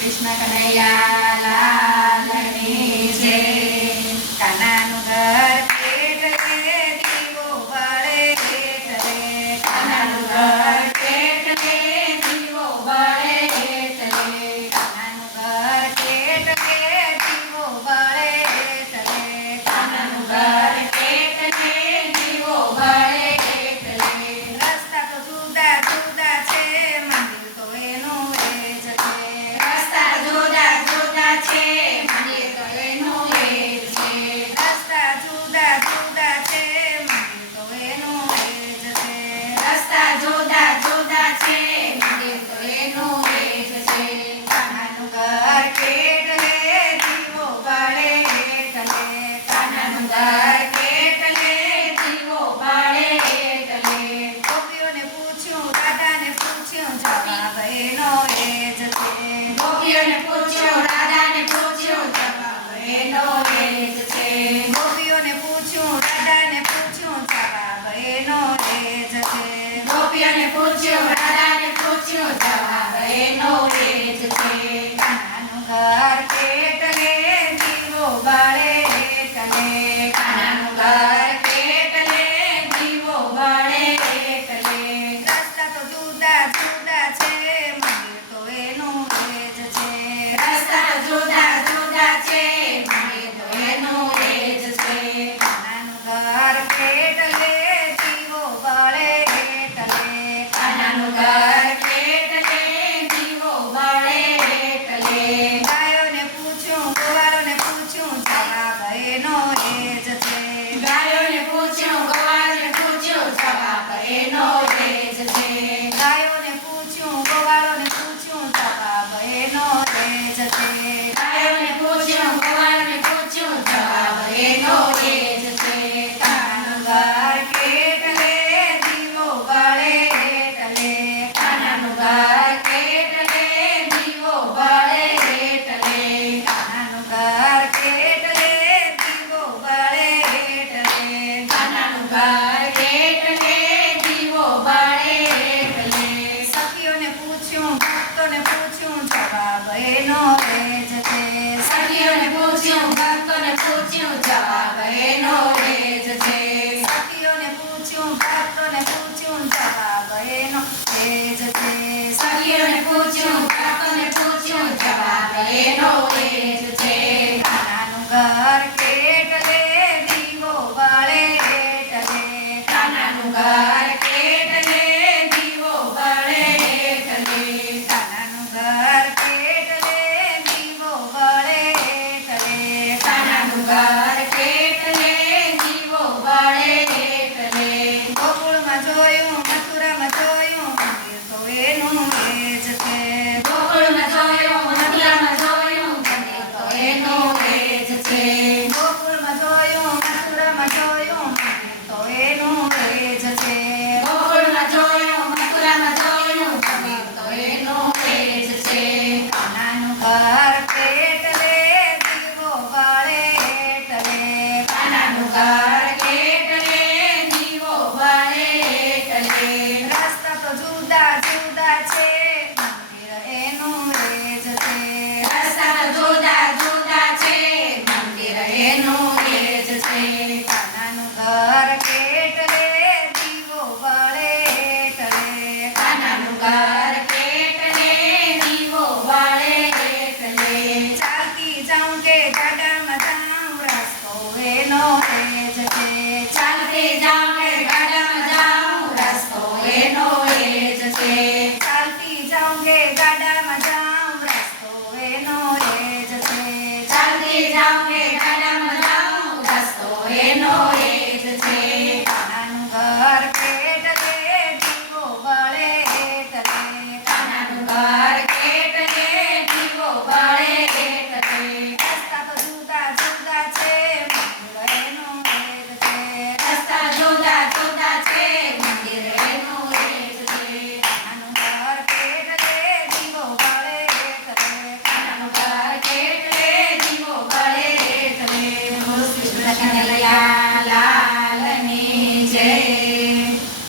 Krishna Kanaiya que ઘર કેટલે જીવો બળે તને કાનાનું ઘર કેટલે જીવો બળે તને રસ્તા તો જુદા જુદા છે મંદિર તો એનું એ છે. રસ્તા તો જુદા જુદા છે મંદિર તો એનું એ જ છે જીવો બળે તને કાનાનું ઘર બહેનો રે જતે સખીઓને પૂછ્યું ભક્તોને પૂછ્યું જવા બહેનો રે જતે સખીઓને પૂછ્યું ભક્તોને પૂછ્યું